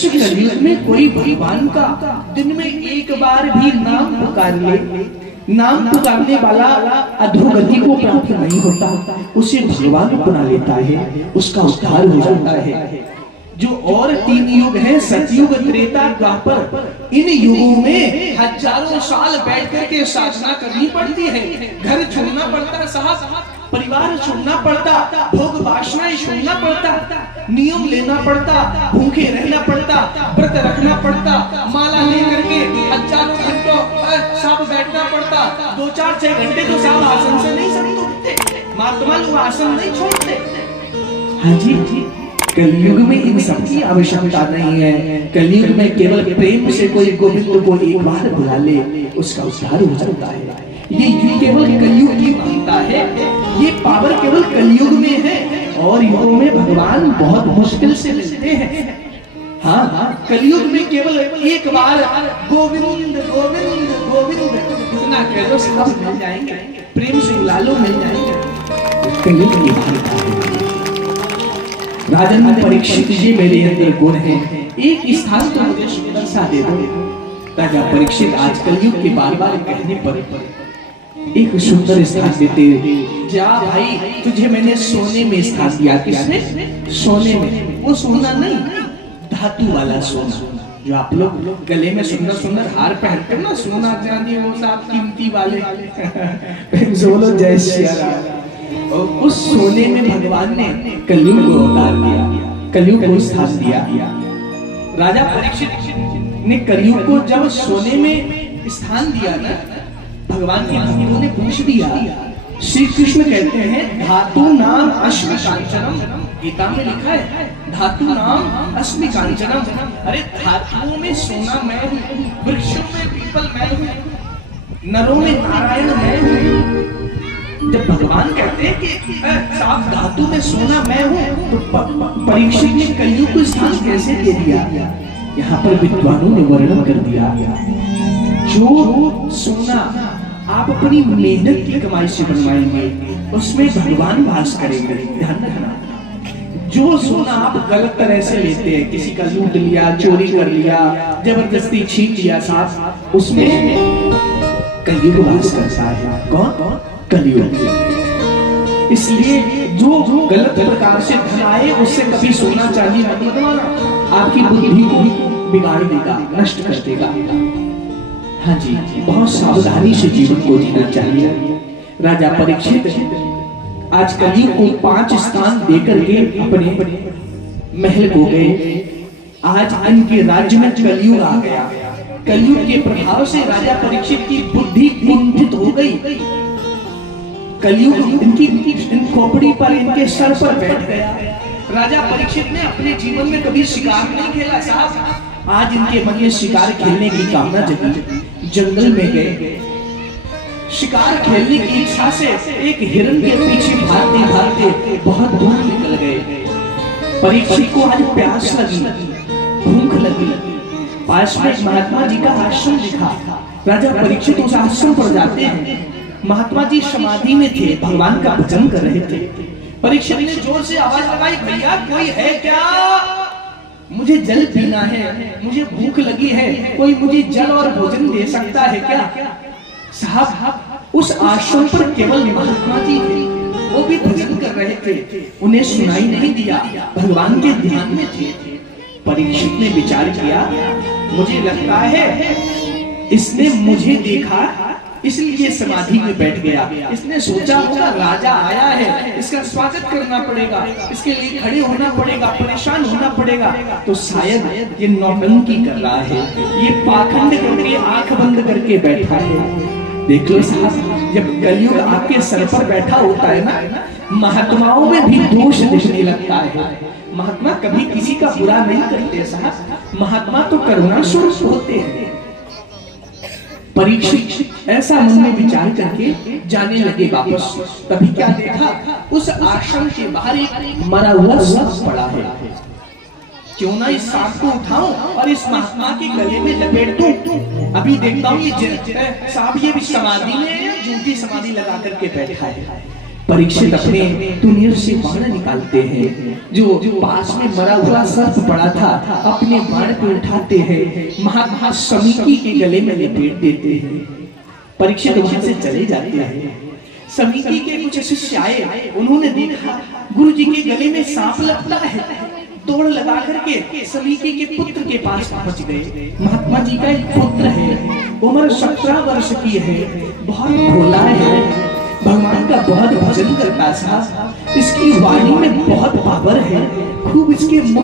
कलयुग में कोई भगवान का दिन में एक बार भी नाम पुकार ले, नाम पुकारने वाला अधोगति को प्राप्त नहीं होता, उसे भगवान अपना लेता है, उसका उद्धार हो जाता है। जो और 3 युग हैं, सतयुग, त्रेता, द्वापर, इन युगों में हजारों साल बैठ करके साधना करनी पड़ती है। घर छोड़ना पड़ता साहब, परिवार छोड़ना पड़ता, भोग वासनाएं छोड़ना पड़ता, नियम लेना पड़ता, भूखे रहना पड़ता, व्रत रखना पड़ता, माला लेकर के हजारों घंटों सब बैठना पड़ता। 2-4-6 घंटे तो साहब आसन से नहीं सब उठते, महात्मा लोग आसन नहीं छोड़ते। हाँ जी, कलयुग में इन सब की आवश्यकता नहीं है। कलयुग में केवल प्रेम से कोई गोविंद को एक बार बुला ले, उसका उद्धार हो जाता है। ये केवल कलयुग की मान्यता है, ये पावर केवल कलयुग में है, और युगों में भगवान बहुत मुश्किल से मिलते हैं। हाँ, कलयुग में केवल एक बार गोविंद गोविंद गोविंद इतना कह दो सब मिल जाएंगे, प्रेम से बुला लो मिल जाएंगे। कलयुग की मान्यता है। राजन परीक्षित जी मेरे अंदर गुण है, एक स्थान तो मुझे सुंदर सा दे दो। राजा परीक्षित आज कलयुग के बार-बार कहने पर एक सुंदर स्थान देते, जा भाई तुझे मैंने सोने में स्थान दिया। किसने? सोने में। वो सोना नहीं, धातु वाला सोना, जो आप लोग गले में सुंदर सुंदर हार पहनते हो ना, सोना चांदी वो सब कीमती वाले बोलो जय श्री राम। उस सोने में भगवान ने कलयुग को अवतार दिया, कलयुग को स्थान दिया। राजा परीक्षित ने कलयुग को जब सोने में स्थान दिया ना, भगवान के भक्तों ने पूछ दिया। श्री कृष्ण कहते हैं धातु नाम अस्मि कांचनम, गीता में लिखा है धातु नाम अस्मि कांचनम। अरे धातुओं में सोना मैं हूँ, वृक्षों में पीपल मैं हूँ, नरों में नारायण मैं हूँ। जब भगवान कहते हैं कि साफ धातु में सोना मैं हूँ, तो परीक्षित ने कलयुग को स्थान कैसे दे दिया? यहाँ पर विद्वानों ने वर्णन कर दिया, जो सोना आप अपनी मेहनत की कमाई से बनवाएंगे, उसमें भगवान वास करेंगे। ध्यान रखना, जो सोना आप गलत तरह से लेते हैं, किसी का लूट लिया, चोरी कर लिया, जबरदस्ती छीन लिया साहब, उसमें कलयुग वास करता है। कौन? कलयुग। इसलिए जो गलत प्रकार से धन आए उससे कभी सोना चांदी मत बनवाना, आपकी बुद्धि को बिगाड़ देगा, नष्ट कर देगा। हाँ जी, बहुत सावधानी से जीवन को जीना चाहिए। राजा परीक्षित आज कलयुग को 5 स्थान देकर के अपने महल को गए। आज इनके राज्य में कलयुग आ गया। कलयुग के प्रभाव से राजा परीक्षित की बुद्धि कुंठित हो गई। कलयुग इन खोपड़ी पर, इनके सर पर बैठ गया। राजा परीक्षित ने अपने जीवन में कभी शिकार नहीं खेला साहब, आज इनके मन में शिकार खेलने की कामना जगी। जंगल में गए, शिकार खेलने की इच्छा से एक हिरण के पीछे भागते भागते बहुत दूर निकल गए। परीक्षित को आज प्यास लगी, भूख लगी, पास में महात्मा जी का आश्रम दिखा। राजा परीक्षित उस आश्रम पर जाते हैं। महात्मा जी समाधि में थे, भगवान का भजन कर रहे थे। परीक्षित ने जोर से आवाज लगाई, भैया कोई है क्या? मुझे जल पीना है, मुझे भूख लगी है, कोई मुझे जल और भोजन दे सकता है क्या? साहब उस आश्रम पर केवल महात्मा जी थे, वो भी भजन कर रहे थे, उन्हें सुनाई नहीं दिया, भगवान के ध्यान में थे। परीक्षित ने विचार किया, मुझे लगता है इसने मुझे देखा इसलिए समाधि में बैठ गया। इसने सोचा होगा राजा आया है, इसका स्वागत करना पड़ेगा, इसके लिए खड़े होना पड़ेगा, परेशान होना पड़ेगा, तो शायद ये नौटंकी कर रहा है, ये पाखंड करके आंख बंद करके बैठा है। देख लो साहब, जब कलयुग आपके सर पर बैठा होता है ना, महात्माओं में भी दोष दिखने लगता है। महात्मा कभी किसी का बुरा नहीं करते साहब, महात्मा तो करुणा स्वरूप होते हैं। परीक्षित ऐसा मन में विचार करके जाने लगे वापस। तभी क्या देखा, उस आश्रम के बाहर एक मरा हुआ सांप पड़ा है। क्यों ना इस सांप को उठाऊं और इस महात्मा के गले में लपेट दूं। अभी देखता हूँ ये सांप ये भी समाधि में है, झूठी समाधि लगा करके बैठा है। परीक्षित अपने तुनीर से बाण निकालते हैं। जो पास में मरा हुआ सर्प पड़ा था अपने बाण को उठाते हैं, महात्मा समीकी के गले में लपेट देते हैं। परीक्षित वहां से चले जाते हैं। समीकी के कुछ शिष्य आए, उन्होंने देखा गुरु जी के गले में सांप लपटा है। दौड़ लगा करके समीकी के पुत्र के पास पहुंच गए। महात्मा जी का एक पुत्र है, उम्र 17 वर्ष की है, बहुत भोला है, भगवान का बहुत भजन करता था, इसकी वाणी में बहुत पावर है, खूब इसके